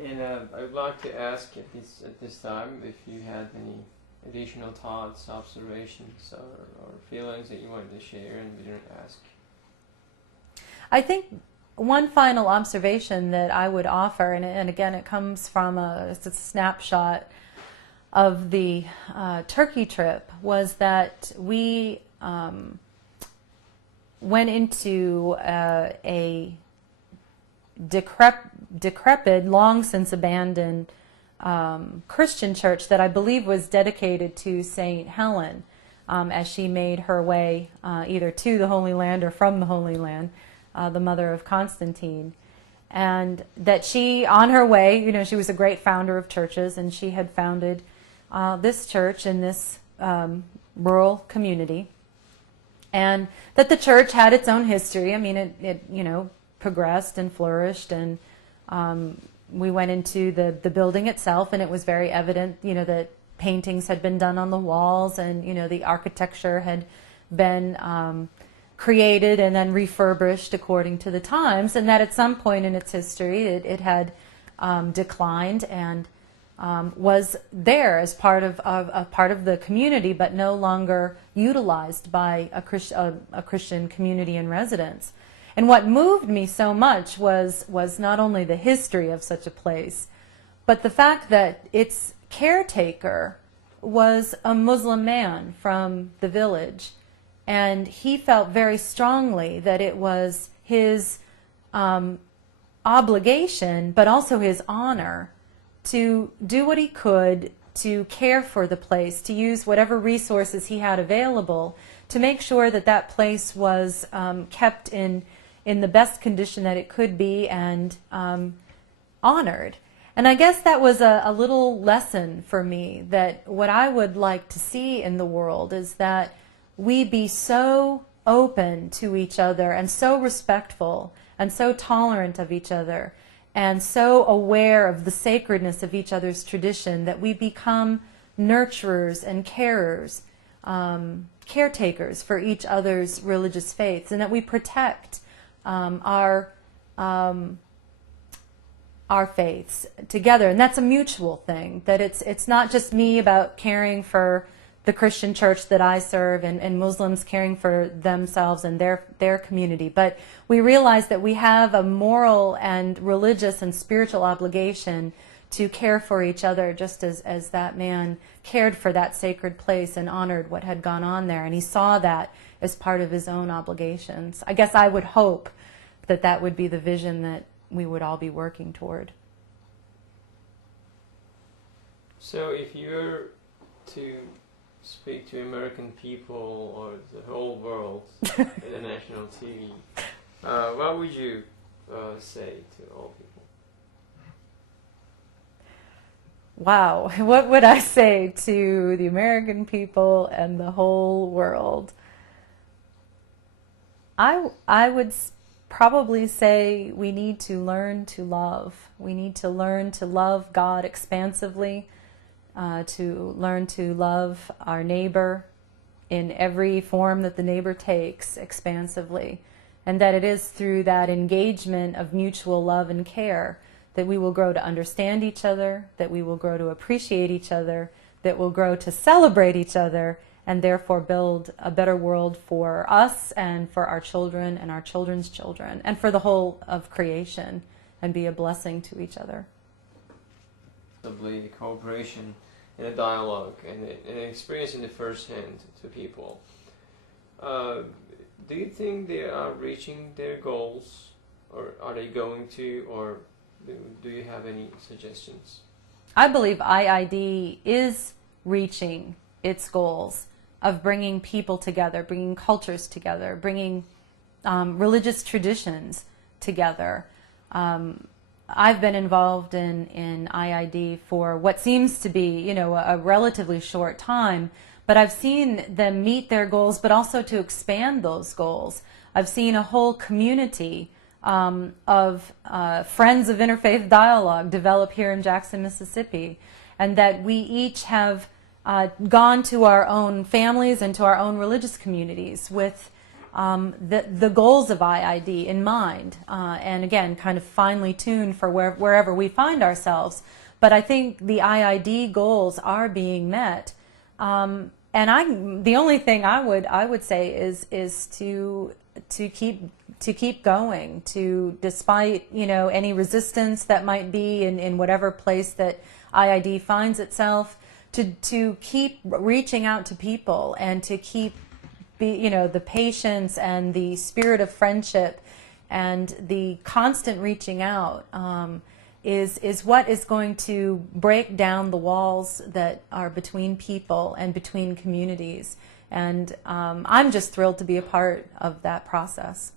And I would like to ask at this time if you had any additional thoughts, observations, or feelings that you wanted to share and we didn't ask. I think one final observation that I would offer, and again it comes from it's a snapshot of the Turkey trip, was that we went into a decrepit, long since abandoned Christian church that I believe was dedicated to Saint Helen as she made her way either to the Holy Land or from the Holy Land, the mother of Constantine. And that she, on her way, she was a great founder of churches, and she had founded this church in this rural community. And that the church had its own history. I mean, it progressed and flourished, and we went into the building itself, and it was very evident, that paintings had been done on the walls, and the architecture had been created and then refurbished according to the times, and that at some point in its history it had declined and was there as part of the community, but no longer utilized by a Christian community and residents. And what moved me so much was not only the history of such a place, but the fact that its caretaker was a Muslim man from the village. And he felt very strongly that it was his obligation, but also his honor, to do what he could to care for the place, to use whatever resources he had available to make sure that that place was kept in the best condition that it could be, and honored. And I guess that was a little lesson for me, that what I would like to see in the world is that we be so open to each other and so respectful and so tolerant of each other and so aware of the sacredness of each other's tradition that we become nurturers and carers, caretakers for each other's religious faiths, and that we protect our faiths together. And that's a mutual thing, that it's not just me about caring for the Christian church that I serve and Muslims caring for themselves and their community, but we realize that we have a moral and religious and spiritual obligation to care for each other, just as that man cared for that sacred place and honored what had gone on there, and he saw that as part of his own obligations. I guess I would hope that that would be the vision that we would all be working toward. So if you're to speak to American people or the whole world in the national TV, what would you say to all people? Wow, what would I say to the American people and the whole world? I would probably say we need to learn to love. We need to learn to love God expansively, to learn to love our neighbor in every form that the neighbor takes expansively, and that it is through that engagement of mutual love and care that we will grow to understand each other, that we will grow to appreciate each other, that we'll grow to celebrate each other, and therefore build a better world for us and for our children and our children's children and for the whole of creation, and be a blessing to each other. Cooperation and a dialogue and an experience in the first hand to people. Do you think they are reaching their goals, or are they going to, or do you have any suggestions? I believe IID is reaching its goals of bringing people together, bringing cultures together, bringing religious traditions together. I've been involved in IID for what seems to be, a relatively short time, but I've seen them meet their goals, but also to expand those goals. I've seen a whole community of friends of interfaith dialogue develop here in Jackson, Mississippi, and that we each have gone to our own families and to our own religious communities with the goals of IID in mind, and again, kind of finely tuned for wherever we find ourselves. But I think the IID goals are being met, and the only thing I would say is to keep going, despite any resistance that might be in whatever place that IID finds itself, to keep reaching out to people and to keep the patience and the spirit of friendship and the constant reaching out is what is going to break down the walls that are between people and between communities. And I'm just thrilled to be a part of that process.